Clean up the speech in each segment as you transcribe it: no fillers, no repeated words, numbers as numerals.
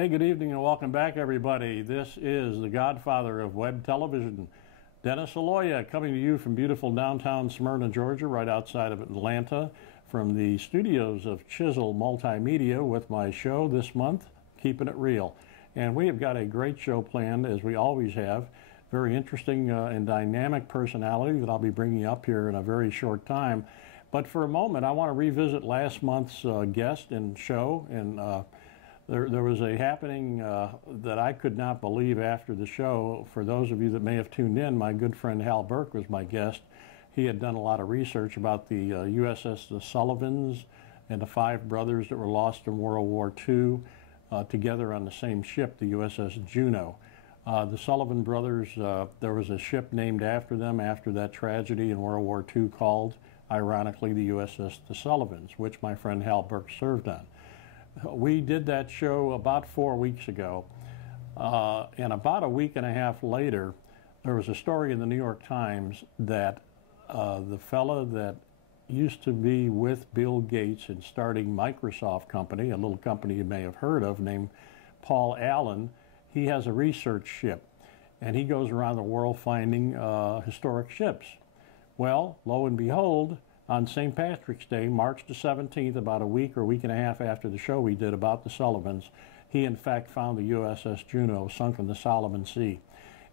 Hey, good evening and welcome back, everybody. This is the godfather of web television, Dennis Aloia, coming to you from beautiful downtown Smyrna, Georgia, right outside of Atlanta, from the studios of Chisel Multimedia with my show this month, Keeping It Real. And we have got a great show planned, as we always have. Very interesting and dynamic personality that I'll be bringing up here in a very short time. But for a moment, I want to revisit last month's guest and show. And there was a happening that I could not believe after the show. For those of you that may have tuned in, my good friend Hal Burke was my guest. He had done a lot of research about the USS the Sullivans and the 5 brothers that were lost in World War II together on the same ship, the USS Juno. The Sullivan brothers, there was a ship named after them after that tragedy in World War II called, ironically, the USS the Sullivans, which my friend Hal Burke served on. We did that show about 4 weeks ago, and about a week and a half later, there was a story in the New York Times that the fella that used to be with Bill Gates in starting Microsoft Company, a little company you may have heard of, named Paul Allen, he has a research ship, and he goes around the world finding historic ships. Well, lo and behold, on St. Patrick's Day, March the 17th, about a week or week and a half after the show we did about the Sullivans, he in fact found the USS Juno sunk in the Solomon Sea.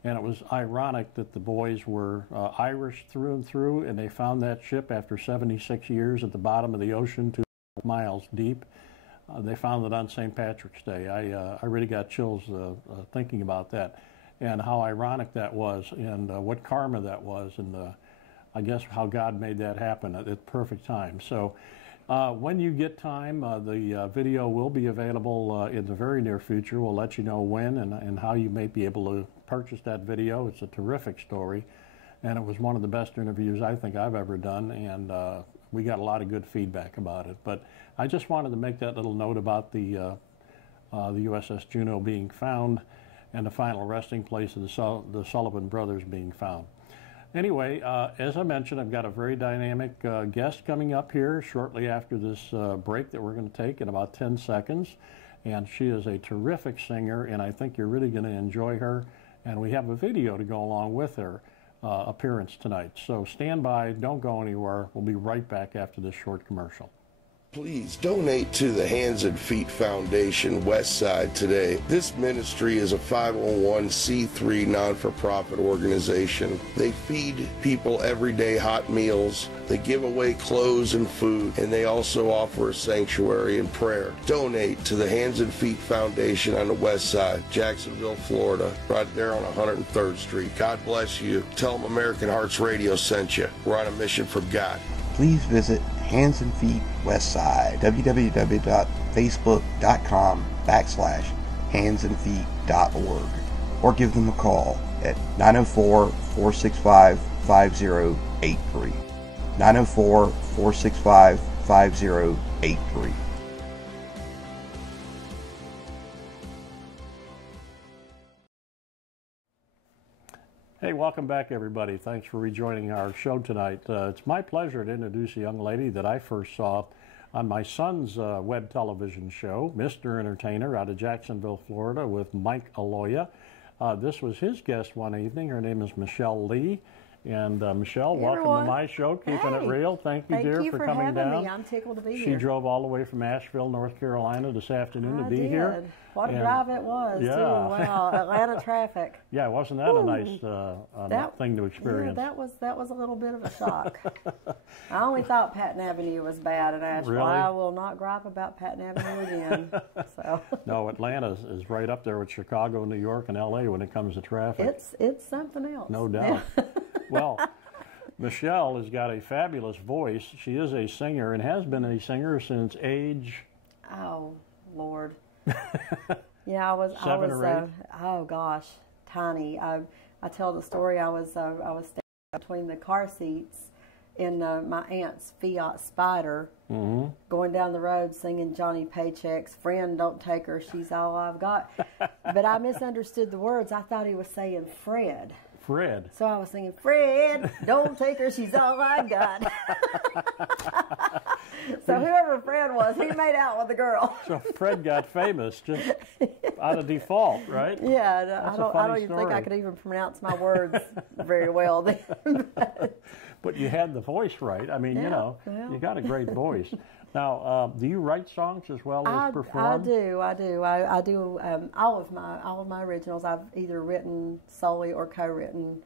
And it was ironic that the boys were Irish through and through, and they found that ship after 76 years at the bottom of the ocean, 2 miles deep. They found it on St. Patrick's Day. I really got chills thinking about that, and how ironic that was, and what karma that was, and I guess how God made that happen at the perfect time. So when you get time, the video will be available in the very near future. We'll let you know when and how you may be able to purchase that video. It's a terrific story, and it was one of the best interviews I think I've ever done, and we got a lot of good feedback about it. But I just wanted to make that little note about the USS Juno being found and the final resting place of the Sullivan brothers being found. Anyway, as I mentioned, I've got a very dynamic guest coming up here shortly after this break that we're going to take in about 10 seconds. And she is a terrific singer, and I think you're really going to enjoy her. And we have a video to go along with her appearance tonight. So stand by, don't go anywhere. We'll be right back after this short commercial. Please donate to the Hands and Feet Foundation West Side today. This ministry is a 501c3 non-for-profit organization. They feed people everyday hot meals. They give away clothes and food, and they also offer a sanctuary and prayer. Donate to the Hands and Feet Foundation on the West Side, Jacksonville, Florida, right there on 103rd Street. God bless you. Tell them American Hearts Radio sent you. We're on a mission from God. Please visit Hands and Feet Westside, www.facebook.com/handsandfeet.org, or give them a call at 904-465-5083. 904-465-5083. Hey, welcome back, everybody. Thanks for rejoining our show tonight. It's my pleasure to introduce a young lady that I first saw on my son's web television show, Mr. Entertainer, out of Jacksonville, Florida, with Mike Aloia. This was his guest one evening. Her name is Michelle Lee. And Michelle, hey, welcome everyone. to my show, Keeping It Real. Thank you, dear, for coming down. Me. I'm tickled to be here. She drove all the way from Asheville, North Carolina this afternoon to be here. What a drive it was, too. Wow, Atlanta traffic. Yeah, wasn't that a nice thing to experience? Yeah, that was a little bit of a shock. I only thought Patton Avenue was bad in Asheville. Really? I will not gripe about Patton Avenue again. So. No, Atlanta is right up there with Chicago, New York, and L.A. when it comes to traffic. It's something else. No doubt. Well, Michelle has got a fabulous voice. She is a singer and has been a singer since age... Oh, Lord. Yeah, I was 7 or 8? Oh gosh, tiny. I tell the story. I was standing between the car seats in my aunt's Fiat Spider, going down the road singing Johnny Paycheck's "Friend, Don't Take Her, She's All I've Got." But I misunderstood the words. I thought he was saying Fred. Fred. So I was singing, "Fred, don't take her, she's all I got." So whoever Fred was, he made out with the girl. So Fred got famous just out of default, right? Yeah, That's I don't even think I could even pronounce my words very well then. But you had the voice right. I mean, Yeah, you know, well. you got a great voice. Now, do you write songs as well as perform? I do. I do all of my originals. I've either written solely or co-written,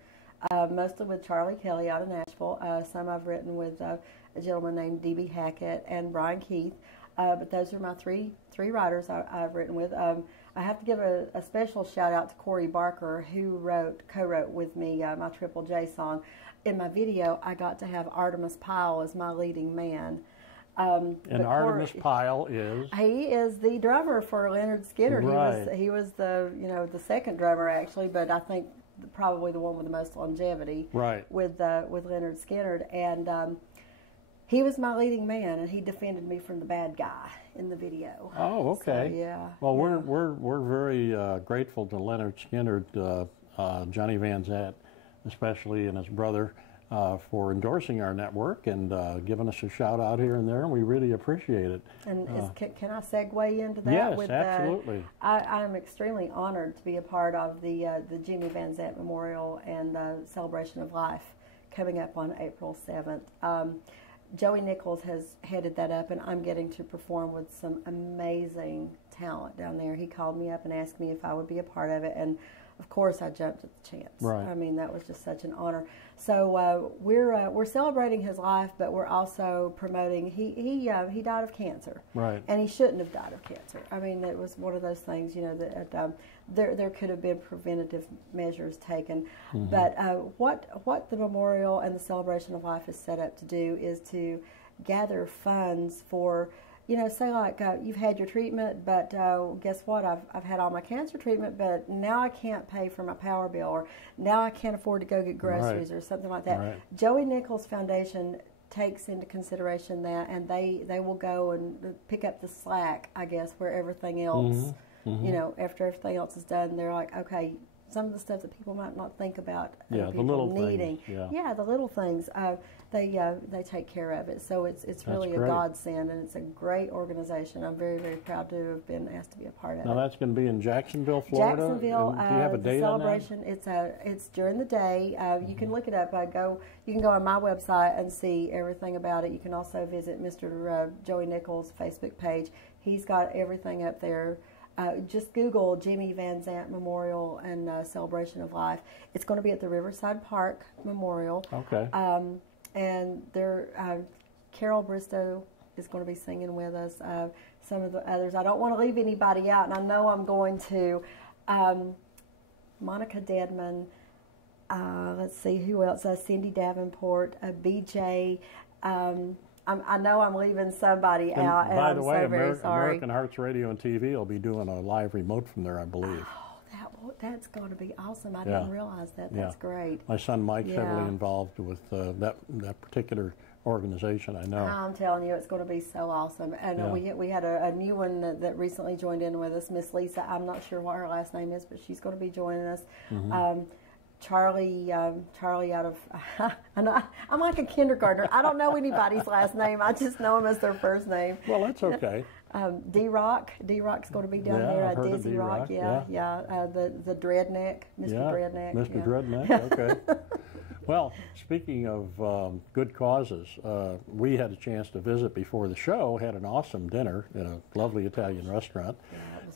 mostly with Charlie Kelly out of Nashville. Some I've written with a gentleman named D.B. Hackett and Brian Keith. But those are my three writers I've written with. I have to give a special shout out to Corey Barker, who co-wrote with me my Triple J song. In my video, I got to have Artemis Pyle as my leading man. And Artemis Pyle is? He is the drummer for Leonard Skinner. Right. He was the the second drummer actually, but I think probably the one with the most longevity. Right. With Leonard Skinner, and he was my leading man, and he defended me from the bad guy in the video. Oh, okay. So, yeah. Well, we're very grateful to Leonard Skinner, Johnny Van Zant, especially, and his brother, for endorsing our network and giving us a shout out here and there, and we really appreciate it. And can I segue into that? Yes, absolutely. I'm extremely honored to be a part of the Jimmy Van Zant Memorial and Celebration of Life coming up on April 7th. Joey Nichols has headed that up, and I'm getting to perform with some amazing talent down there. He called me up and asked me if I would be a part of it, and of course I jumped at the chance. Right. I mean, that was just such an honor. So we're celebrating his life, but we're also promoting. He died of cancer. Right. And he shouldn't have died of cancer. I mean, it was one of those things, that there could have been preventative measures taken. Mm-hmm. But what the memorial and the celebration of life is set up to do is to gather funds for, say like you've had your treatment, but guess what? I've had all my cancer treatment, but now I can't pay for my power bill, or now I can't afford to go get groceries, Right. or something like that. Right. Joey Nichols Foundation takes into consideration that, and they will go and pick up the slack, I guess, where everything else, after everything else is done, they're like, okay, some of the stuff that people might not think about, Yeah, people the little needing, things. Yeah. the little things, they take care of it. So it's really a great. godsend, and it's a great organization. I'm very, very proud to have been asked to be a part of Now it. that's going to be in Jacksonville, Florida. Jacksonville. And do you have a the date on celebration. It's during the day. You can look it up. You can go on my website and see everything about it. You can also visit Mr. Joey Nichols' Facebook page. He's got everything up there. Just Google Jimmy Van Zant Memorial and Celebration of Life. It's going to be at the Riverside Park Memorial. Okay. And Carol Bristow is going to be singing with us. Some of the others. I don't want to leave anybody out, and I know I'm going to. Monica Dedman. Let's see who else. Cindy Davenport. BJ. I know I'm leaving somebody out, and by I'm the way, so very sorry. American Hearts Radio and TV will be doing a live remote from there, I believe. Oh, that's going to be awesome. I Yeah. didn't realize that. That's great. My son Mike's Yeah. heavily involved with that particular organization, I know. I'm telling you, it's going to be so awesome. And Yeah. we had a new one that recently joined in with us, Miss Lisa. I'm not sure what her last name is, but she's going to be joining us. Mm-hmm. Charlie out of, I'm like a kindergartner. I don't know anybody's last name. I just know them as their first name. Well, that's okay. D-Rock's going to be down Yeah, there. I've heard of Dizzy D-Rock, Rock, yeah. the Dreadneck, Mr. Yeah, Dreadneck. Mr. yeah. Dreadneck, okay. Well, speaking of good causes, we had a chance to visit before the show, had an awesome dinner in a lovely Italian restaurant.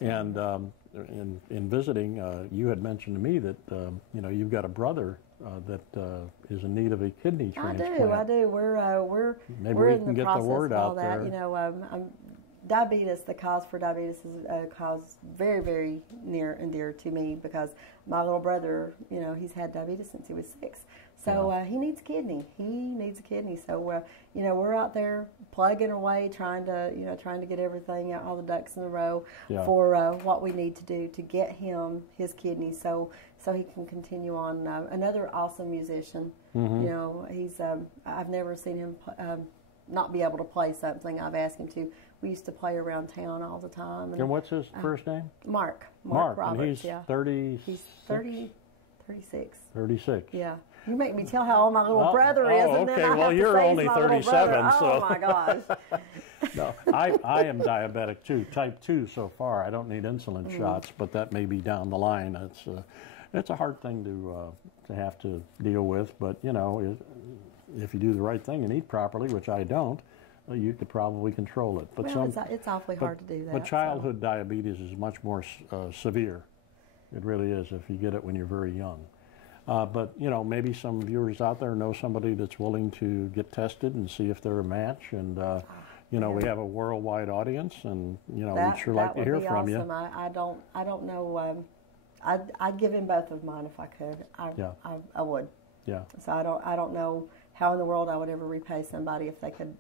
Yeah, and in visiting, you had mentioned to me that, you've got a brother that is in need of a kidney transplant. I do. We're Maybe we're we in can the get the process word of all out that. there. Diabetes, the cause for diabetes is a cause very, very near and dear to me, because my little brother, he's had diabetes since he was 6. So he needs a kidney. So we're out there plugging away, trying to get everything out, all the ducks in a row for what we need to do to get him his kidney, so he can continue on. Another awesome musician. Mm-hmm. He's I've never seen him not be able to play something. I've asked him to. We used to play around town all the time. And what's his first name? Mark Mark, Roberts. and he's 30. He's 36. 36. Yeah. You make me tell how old my little brother is, and then I have to you're say only he's my little 37, brother. so. Oh my gosh. No, I am diabetic too, type 2 so far. I don't need insulin shots, but that may be down the line. It's a hard thing to have to deal with, but you know, if you do the right thing and eat properly, which I don't, you could probably control it. But Well, it's awfully hard to do that. But childhood diabetes is much more severe. It really is if you get it when you're very young. But you know, maybe some viewers out there know somebody that's willing to get tested and see if they're a match. And you know, we have a worldwide audience, and you know, we'd sure like to hear from you. I don't know. I'd give him both of mine if I could. I would. Yeah. So I don't know how in the world I would ever repay somebody if they could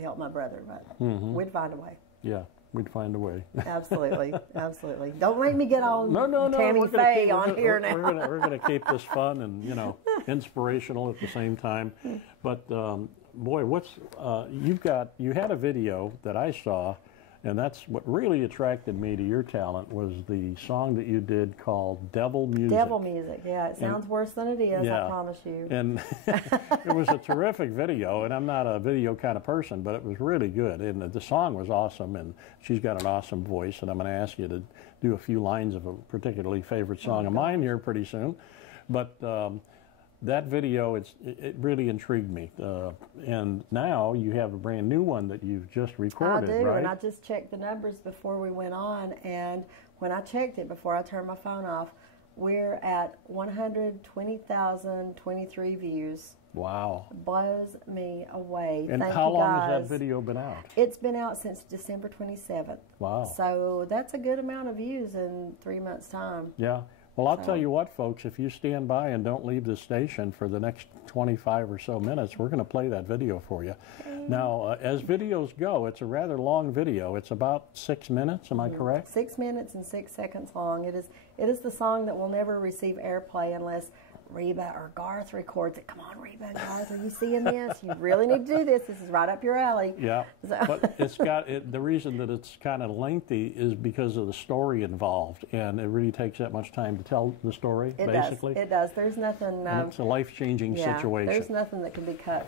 help my brother, but we'd find a way. Yeah, we'd find a way. Absolutely, absolutely. Don't make me get on No, Tammy Faye on here now. We're gonna keep this fun and, you know, inspirational at the same time. But boy, you had a video that I saw, and that's what really attracted me to your talent was the song that you did called Devil Music. Devil Music, yeah. It sounds worse than it is, I promise you. And it was a terrific video, and I'm not a video kind of person, but it was really good. And the song was awesome, and she's got an awesome voice, and I'm going to ask you to do a few lines of a particularly favorite song of mine here pretty soon. But that video, it really intrigued me. And now you have a brand new one that you've just recorded, I do, right? and I just checked the numbers before we went on, and when I checked it before I turned my phone off, we're at 120,023 views. Wow. Blows me away. And Thank how you long guys. has that video been out? It's been out since December 27th. Wow. So that's a good amount of views in 3 months' time. Yeah. Well, I'll tell you what, folks, if you stand by and don't leave the station for the next 25 or so minutes, we're going to play that video for you. Now, as videos go, it's a rather long video. It's about 6 minutes, am I correct? 6 minutes and 6 seconds long. It is the song that will never receive airplay unless Reba or Garth records it. Come on, Reba and Garth, are you seeing this? You really need to do this. This is right up your alley. Yeah, but it's got the reason that it's kind of lengthy is because of the story involved, and it really takes that much time to tell the story. Basically, it does. There's nothing. It's a life-changing situation. There's nothing that can be cut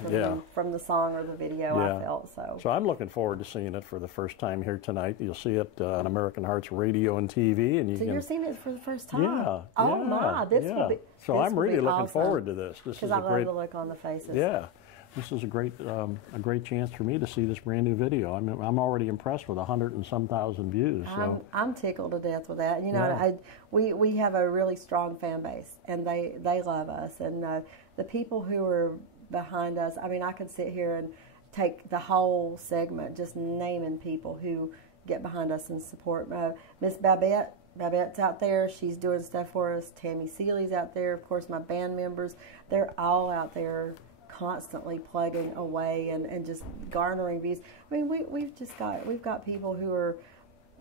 from the song or the video. I felt so. So I'm looking forward to seeing it for the first time here tonight. You'll see it on American Hearts Radio and TV, and you're seeing it for the first time. Yeah. Oh my! This will be. So I'm really looking forward to this. This is because I love the look on the faces. Yeah, this is a great chance for me to see this brand new video. I'm already impressed with 100 and some thousand views. So I'm tickled to death with that. You know, we have a really strong fan base, and they love us, and the people who are behind us. I mean, I could sit here and take the whole segment just naming people who get behind us and support. Miss Babette's out there. She's doing stuff for us. Tammy Seeley's out there. Of course, my band members. They're all out there constantly plugging away and just garnering views. I mean, we've got people who are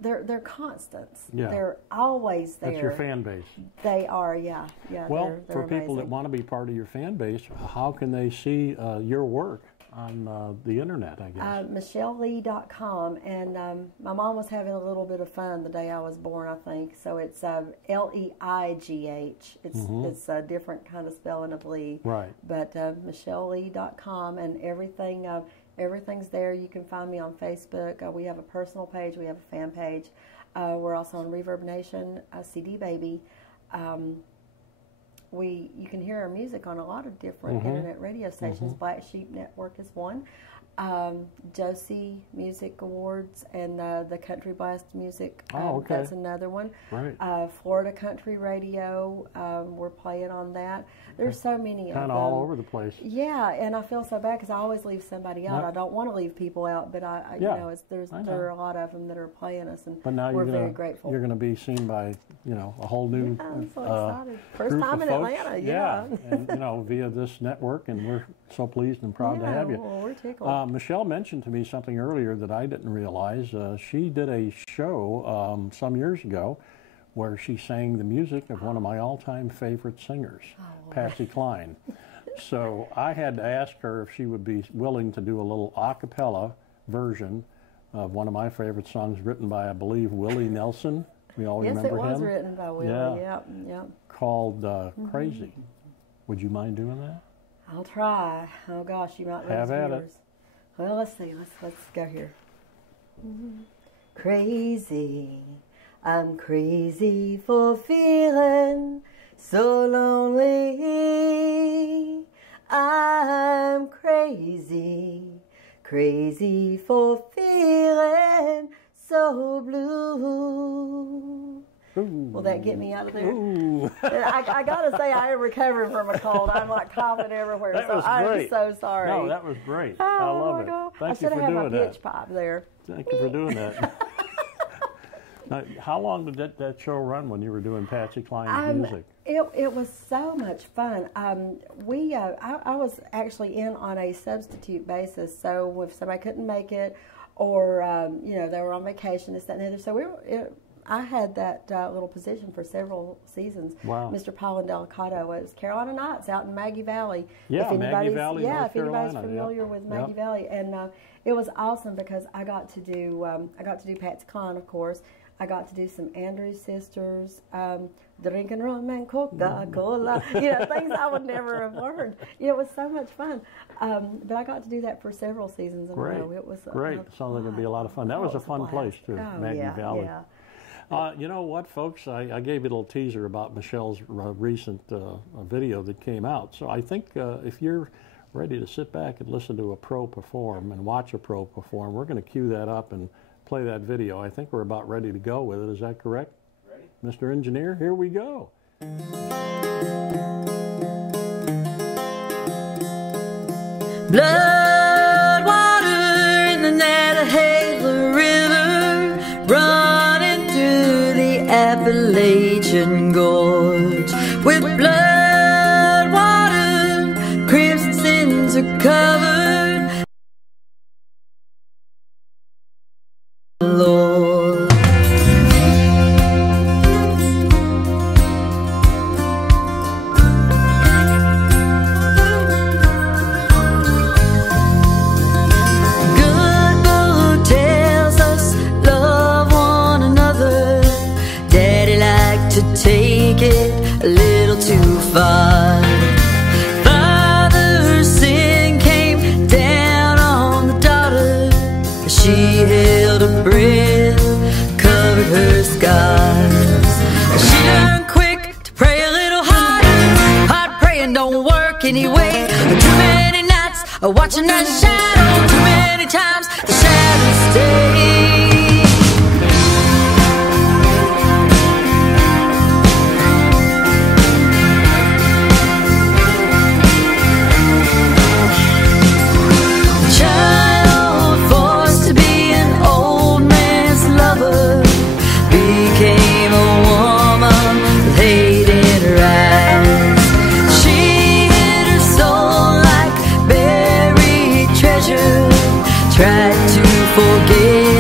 they're constants. Yeah. They're always there. That's your fan base. They are, yeah. Well, they're for people amazing. that want to be part of your fan base, how can they see your work on the internet, I guess? MichelleLee.com, and my mom was having a little bit of fun the day I was born, I think. So it's Leigh. It's a different kind of spelling of Lee. Right. But MichelleLee.com, and everything's there. You can find me on Facebook. We have a personal page. We have a fan page. We're also on Reverb Nation, CD Baby. You can hear our music on a lot of different internet radio stations. Black Sheep Network is one. Josie Music Awards and the Country Blast Music. That's another one. Right. Florida Country Radio. We're playing on that. There's so many of them. Kind of all over the place. Yeah, and I feel so bad because I always leave somebody out. I don't want to leave people out, but there are a lot of them that are playing us, and we're very grateful. You're going to be seen by a whole new I'm so excited. First group time of in folks. Atlanta. Yeah, and via this network, and we're so pleased and proud to have you. Well, we're tickled. Michelle mentioned to me something earlier that I didn't realize. She did a show some years ago where she sang the music of one of my all-time favorite singers, Patsy Cline. So I had to ask her if she would be willing to do a little a cappella version of one of my favorite songs written by, I believe, Willie Nelson. We all remember him. Yes, it was written by Willie. Yeah. Called Crazy. Would you mind doing that? I'll try. Oh gosh, you might lose Have at viewers. it. Well, let's see. Let's go here. Crazy, I'm crazy for feeling so lonely. I'm crazy, crazy for feeling so blue. Ooh. Will that get me out of there? Ooh. I gotta say, I am recovering from a cold. I'm like coughing everywhere. That so was I'm great. so sorry. No, that was great. Oh, I love my it. God. Thank I you should for have had doing my that. pitch pipe there. Thank you for doing that. Now, how long did that show run when you were doing Patsy Cline's music? It was so much fun. I was actually in on a substitute basis, so if somebody couldn't make it, or they were on vacation, this, that, and the other. So I had that little position for several seasons. Wow. Mr. Paul and Delicato was Carolina Nights out in Maggie Valley. Yeah, Maggie Valley, North if anybody's Carolina. familiar with Maggie Valley, and it was awesome because I got to do Patsy Cline, of course. I got to do some Andrews Sisters, drinking rum and Coca-Cola, things I would never have learned. It was so much fun. But I got to do that for several seasons in a row. It was great. Sounds like it'd be a lot of fun. That was a fun place too, Maggie Valley. Yeah. You know what, folks? I gave you a little teaser about Michelle's recent video that came out. So I think if you're ready to sit back and listen to a pro perform and watch a pro perform, we're going to cue that up and play that video. I think we're about ready to go with it. Is that correct? Ready. Mr. Engineer, here we go. Blood water in the Nantahala River, running through the Appalachian Gorge. With blood water, crimson sins are covered. Lord. Good book tells us love one another. Daddy liked to take it a little too far. Father's sin came down on the daughter. She held her breath, covered her scars. She learned quick to pray a little harder. Hard praying don't work anyway. Too many nights watching that shadow. Too many times the shadows stay. Child forced to be an old man's lover became a woman with hate in her eyes. She hid her soul like buried treasure, tried to forget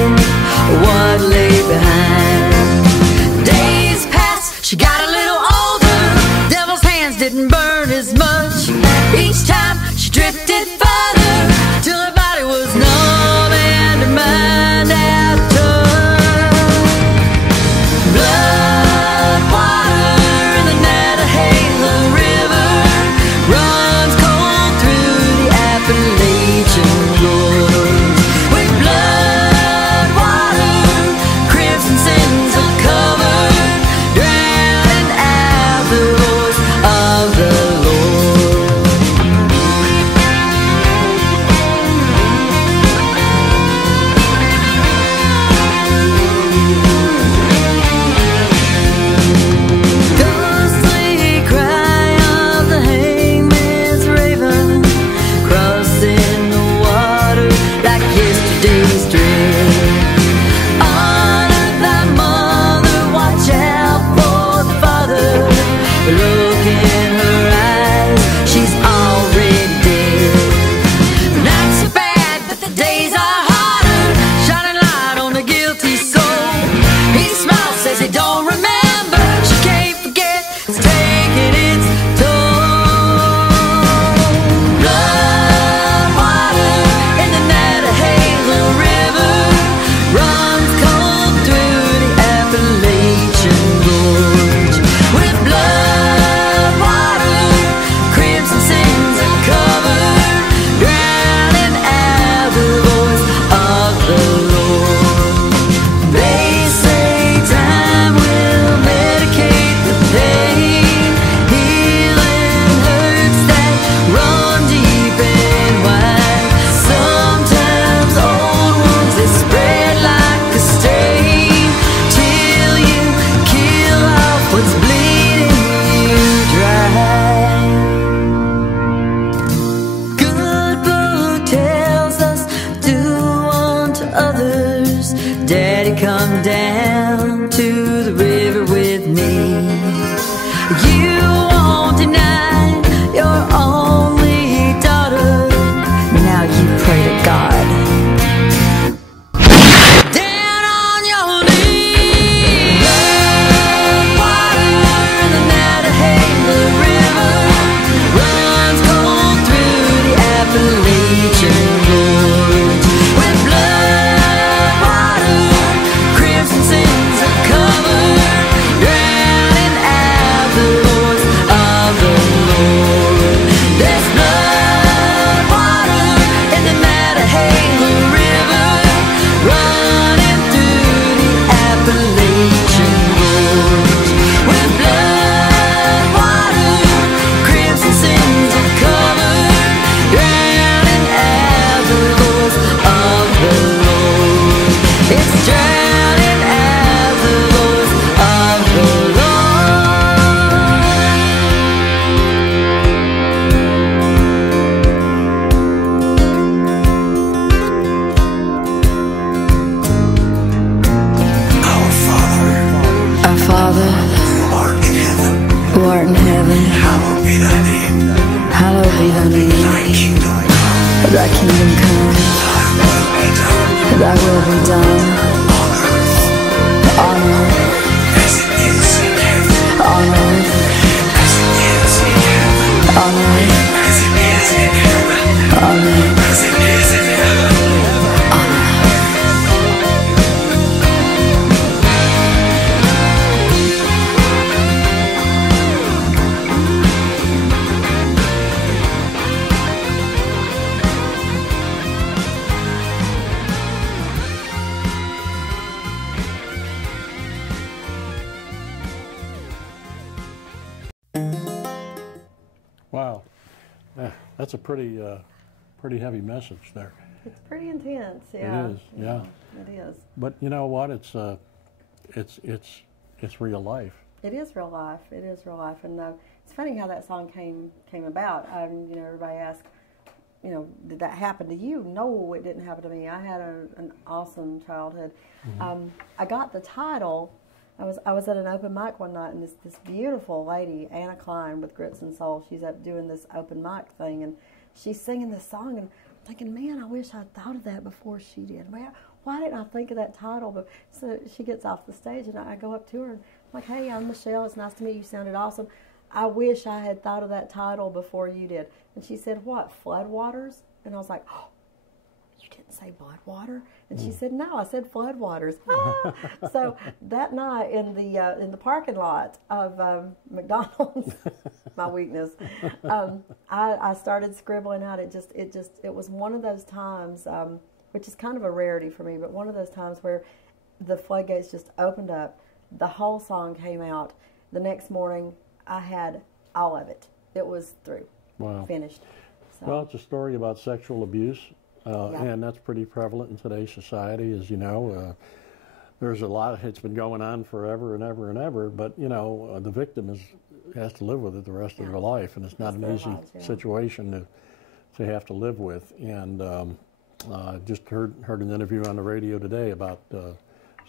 Daddy, come down to the river with me. You won't deny your only daughter. Now you pray to God. Down on your knees. Blood, water, the Nantahala River runs cold through the Appalachian Gorge. With blood, water, crimson sins have covered, drowning out the voice of the Lord. There's blood, water in the Nantahala River running through the Appalachian Gorge. With blood, water, crimson sins have covered, drowning out the voice of the Lord. It's drowning out the voice of the Our Father, who art in heaven, hallowed be thy name. Thy kingdom come, thy will be done, on earth as it is in heaven. On earth as it is in heaven. On earth as it is in heaven. On earth as it is in heaven. Wow. That's a pretty heavy message there. It's pretty intense, yeah. It is, yeah. It is. But you know what? It's real life. It is real life. It is real life, and it's funny how that song came about. You know, everybody asks, you know, did that happen to you? No, it didn't happen to me. I had an awesome childhood. Mm-hmm. I got the title. I was at an open mic one night, and this beautiful lady, Anna Klein with Grits and Soul, she's up doing this open mic thing, and she's singing this song, and I'm thinking, man, I wish I'd thought of that before she did. Why didn't I think of that title? But so she gets off the stage, and I go up to her, and I'm like, hey, I'm Michelle. It's nice to meet you. You sounded awesome. I wish I had thought of that title before you did. And she said, what, Floodwaters? And I was like, oh, you didn't say Bloodwater? And she said, no, I said Floodwaters. Ah! So that night in the parking lot of McDonald's, my weakness, I started scribbling out. It was one of those times, which is kind of a rarity for me, but one of those times where the floodgates just opened up. The whole song came out. The next morning, I had all of it. It was through. Wow. Finished. So. Well, it's a story about sexual abuse, Yeah. and that's pretty prevalent in today's society, as you know. There's a lot. It's been going on forever and ever and ever, but you know, the victim has to live with it the rest of their life, and it's not an easy situation to have to live with. And just heard an interview on the radio today about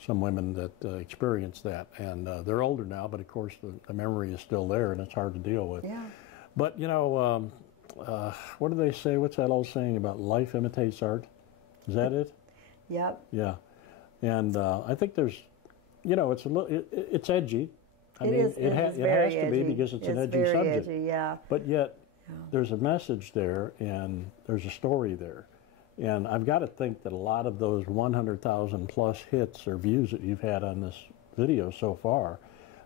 some women that experienced that, and they're older now, but of course the memory is still there, and it's hard to deal with. Yeah. But you know, what do they say? What's that old saying about life imitates art? Is that it? Yep. Yeah. And I think there's, you know, it's edgy. I mean, it has to be because it's an edgy subject. Edgy, yeah. But yet, there's a message there, and there's a story there. And I've got to think that a lot of those 100,000 plus hits or views that you've had on this video so far,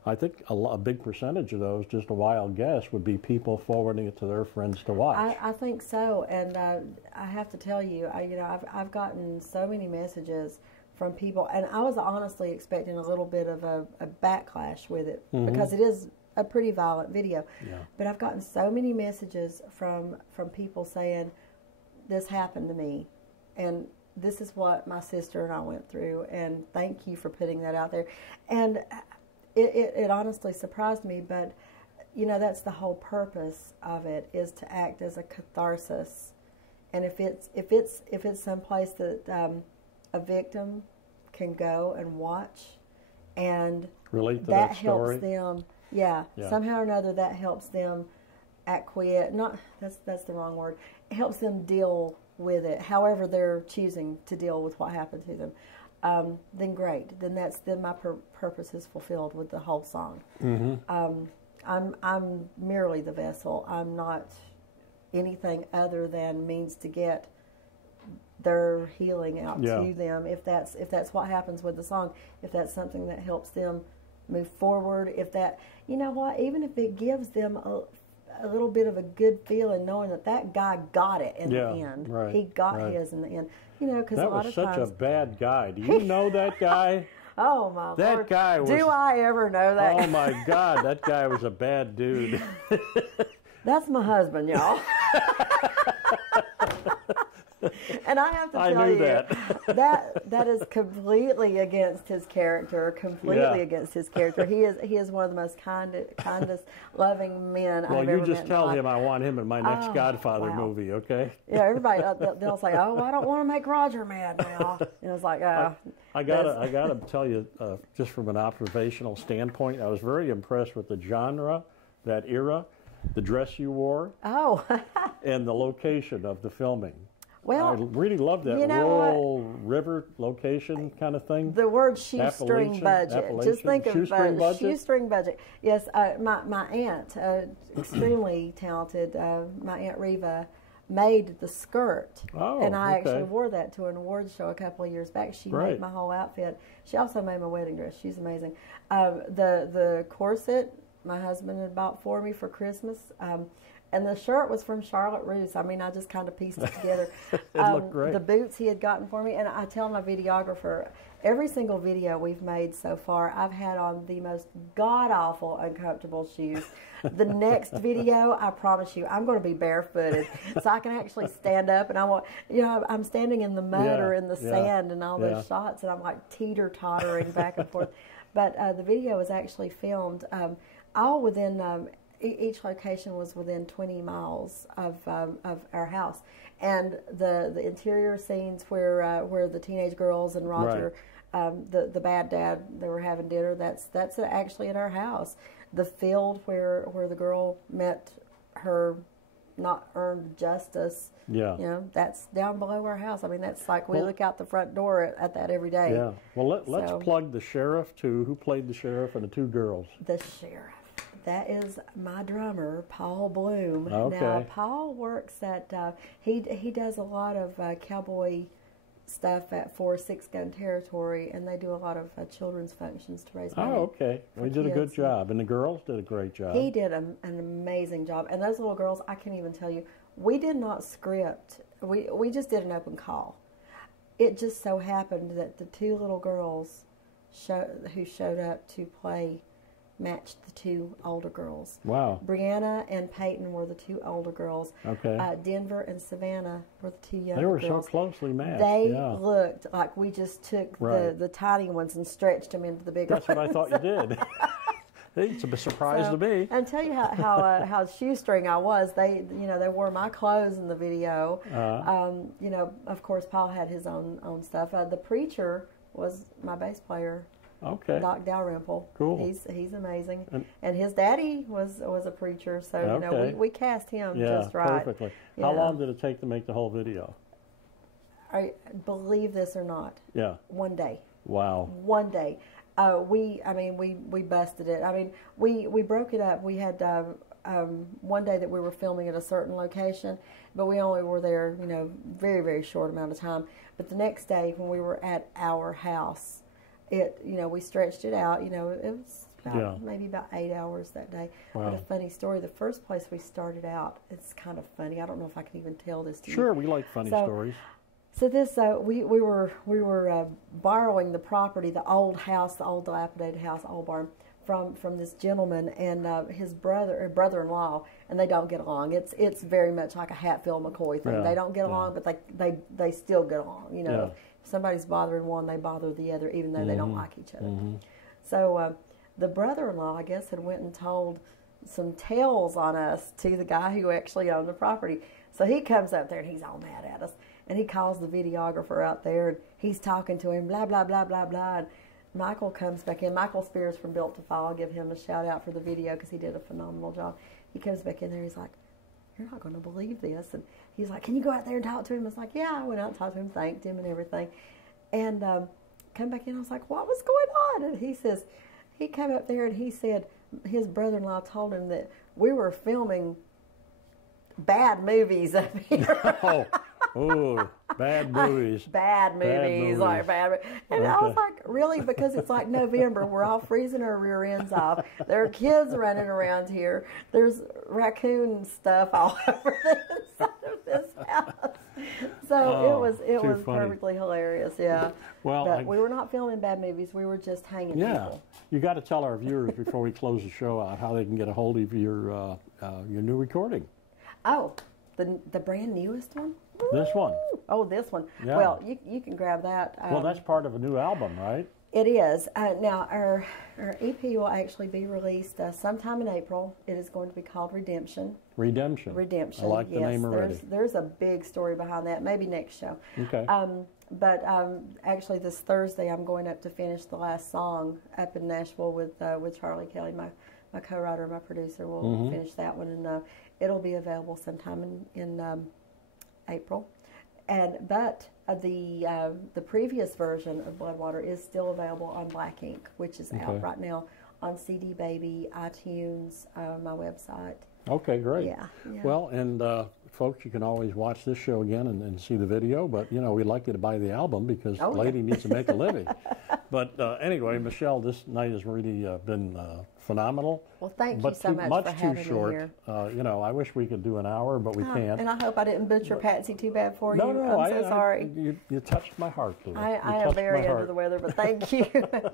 I think a big percentage of those, just a wild guess, would be people forwarding it to their friends to watch. I think so, and I have to tell you, I've gotten so many messages from people, and I was honestly expecting a little bit of a backlash with it, because it is a pretty violent video. Yeah. But I've gotten so many messages from people saying, this happened to me, and this is what my sister and I went through, and thank you for putting that out there. And it honestly surprised me, but you know, that's the whole purpose of it, is to act as a catharsis. And if it's someplace that a victim can go and watch, and relate to that that helps story. them. Yeah, somehow or another that helps them acquiesce. Not that's the wrong word. It helps them deal with it. However, they're choosing to deal with what happened to them. Then great. Then my purpose is fulfilled with the whole song. I'm merely the vessel. I'm not anything other than means to get their healing out to them. If that's what happens with the song, if that's something that helps them move forward, if that, you know what, even if it gives them a little bit of a good feeling knowing that guy got it in the end. Right, he got his in the end. You know, because a lot of times. That was such a bad guy. Do you know that guy? Oh, my Lord. That guy was... Do I ever know that guy? Oh, my God. That guy was a bad dude. That's my husband, y'all. And I have to tell you that is completely against his character. Completely against his character. He is one of the most kindest, loving men I've ever met. Well, you just tell him I want him in my next Godfather movie, okay? Yeah, everybody they'll say, "Oh, I don't want to make Roger mad now." And it's like, I gotta tell you, just from an observational standpoint, I was very impressed with the genre, that era, the dress you wore, and the location of the filming. Well, I really love that rural river location kind of thing. The word shoestring budget. Just think of shoestring budget. Yes, my aunt, extremely talented, my Aunt Reva, made the skirt. And I actually wore that to an awards show a couple of years back. She made my whole outfit. She also made my wedding dress. She's amazing. The corset my husband had bought for me for Christmas. And the shirt was from Charlotte Russe. I mean, I just kind of pieced it together. It looked great. The boots he had gotten for me. And I tell my videographer, every single video we've made so far, I've had on the most god-awful, uncomfortable shoes. The next video, I promise you, I'm going to be barefooted. So I can actually stand up. And I'm standing in the mud or in the sand and all those shots. And I'm like teeter-tottering back and forth. But the video was actually filmed all within... each location was within 20 miles of our house, and the interior scenes where the teenage girls and Roger, the bad dad, they were having dinner. That's actually in our house. The field where the girl met her not earned justice. You know, that's down below our house. I mean, that's like we look out the front door at that every day. Yeah. Well, let's plug the sheriff too. Who played the sheriff and the two girls? The sheriff. That is my drummer, Paul Bloom. Okay. Now, Paul works at, he does a lot of cowboy stuff at 4-6 gun territory, and they do a lot of children's functions to raise money. Oh, okay. We did a good job, and the girls did a great job. He did an amazing job, and those little girls, I can't even tell you, we did not script. We just did an open call. It just so happened that the two little girls who showed up to play matched the two older girls. Wow. Brianna and Peyton were the two older girls. Okay. Denver and Savannah were the two younger girls. They were so closely matched. They looked like we just took the tiny ones and stretched them into the bigger ones. That's what I thought you did. It's a surprise to me. And tell you how shoestring I was. They wore my clothes in the video. Of course, Paul had his own stuff. The preacher was my bass player. Okay. Doc Dalrymple. Cool. He's amazing. And his daddy was a preacher, so we cast him just right. Perfectly. How long did it take to make the whole video? I believe this or not. Yeah. 1 day. Wow. 1 day. We busted it. I mean, we broke it up. We had 1 day that we were filming at a certain location, but we only were there, very, very short amount of time. But the next day when we were at our house, we stretched it out. It was maybe about 8 hours that day. Wow. But a funny story, the first place we started out, it's kind of funny. I don't know if I can even tell this to you. Sure, we like funny stories. So this, we were borrowing the property, the old house, the old dilapidated house, old barn, from this gentleman and his brother-in-law, and they don't get along. It's very much like a Hatfield McCoy thing. They don't get along, but they still get along. If somebody's bothering one, they bother the other, even though they don't like each other. So the brother-in-law, I guess, had went and told some tales on us to the guy who actually owned the property. So he comes up there and he's all mad at us. And he calls the videographer out there, and he's talking to him, blah, blah, blah, blah, blah. And Michael comes back in. Michael Spears from Built to Fall. I'll give him a shout out for the video because he did a phenomenal job. He comes back in there. He's like, "You're not going to believe this." And he's like, "Can you go out there and talk to him?" I was like, "Yeah." I went out and talked to him, thanked him and everything. And come back in. I was like, "What was going on?" And he says, he came up there and he said his brother-in-law told him that we were filming bad movies up here. Oh, bad movies. Bad movies. Like bad. And I was like, really? Because it's like November. We're all freezing our rear ends off. There are kids running around here. There's raccoon stuff all over the inside of this house. So it was perfectly hilarious. Yeah. Well, but we were not filming bad movies. We were just hanging people. You got to tell our viewers before we close the show out how they can get a hold of your new recording. Oh, the brand newest one? This one. Oh, this one. Yeah. Well, you can grab that. Well, that's part of a new album, right? It is. Now, our EP will actually be released sometime in April. It is going to be called Redemption. Redemption. Redemption. I like the name already. There's a big story behind that. Maybe next show. Okay. But actually, this Thursday, I'm going up to finish the last song up in Nashville with Charlie Kelly, my co-writer, my producer. We'll finish that one, and it'll be available sometime in April. But the previous version of Bloodwater is still available on Black Ink, which is out right now on CD Baby, iTunes, my website. Okay, great. Yeah. Well, and folks, you can always watch this show again and see the video, but, we'd like you to buy the album because the lady needs to make a living. But anyway, Michelle, this night has really been phenomenal. Well, thank you so much for having me here. I wish we could do an hour, but we can't. And I hope I didn't butcher Patsy too bad for you. No, I'm so sorry. You touched my heart, Lou. I am very under the weather, but thank you.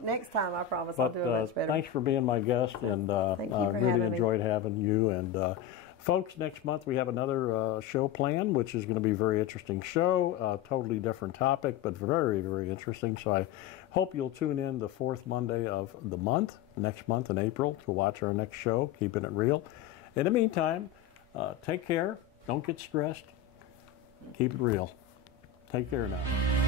Next time, I promise I'll do it much better. Thanks for being my guest, and I really enjoyed having you. And folks, next month we have another show planned, which is going to be a very interesting show, totally different topic, but very, very interesting. So I hope you'll tune in the fourth Monday of the month, next month in April, to watch our next show, Keeping It Real. In the meantime, take care. Don't get stressed. Keep it real. Take care now.